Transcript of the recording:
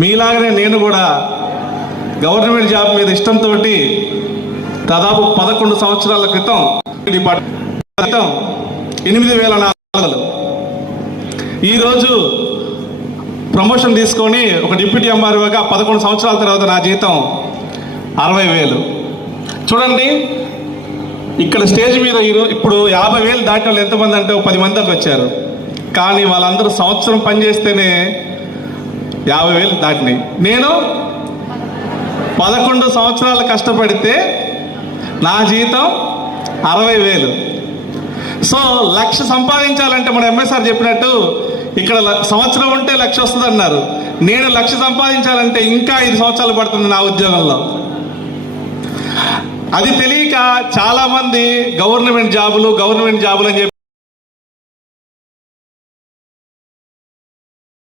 మీలాగనే నేను కూడా government job మీద ఇష్టంతో దాదాపు 11 సంవత్సరాల క్రితం 8,400 ఈరోజు ప్రమోషన్ తీసుకొని ఒక డిప్యూటీ ఎంఆర్ఓగా 11 సంవత్సరాల తర్వాత నా జీతం 60,000. చూడండి, ఇక్కడ స్టేజ్ మీద ఇప్పుడు 50,000 దాటిన వాళ్ళు ఎంతమంది అంటే 10 మంది దాకా వచ్చారు. కానీ వాళ్ళందరూ సంవత్సరం పనిచేస్తేనే 50,000 దాటినాయి. నేను 11 సంవత్సరాలు కష్టపడితే నా జీతం 60,000. సో 1,00,000 సంపాదించాలంటే మన ఎంఎస్ఆర్ చెప్పినట్టు ఇక్కడ సంవత్సరం ఉంటే 1,00,000 వస్తుంది అన్నారు. నేను 1,00,000 సంపాదించాలంటే ఇంకా 5 సంవత్సరాలు పడుతుంది నా ఉద్యోగంలో. అది తెలియక చాలా మంది గవర్నమెంట్ జాబులు అని చెప్పి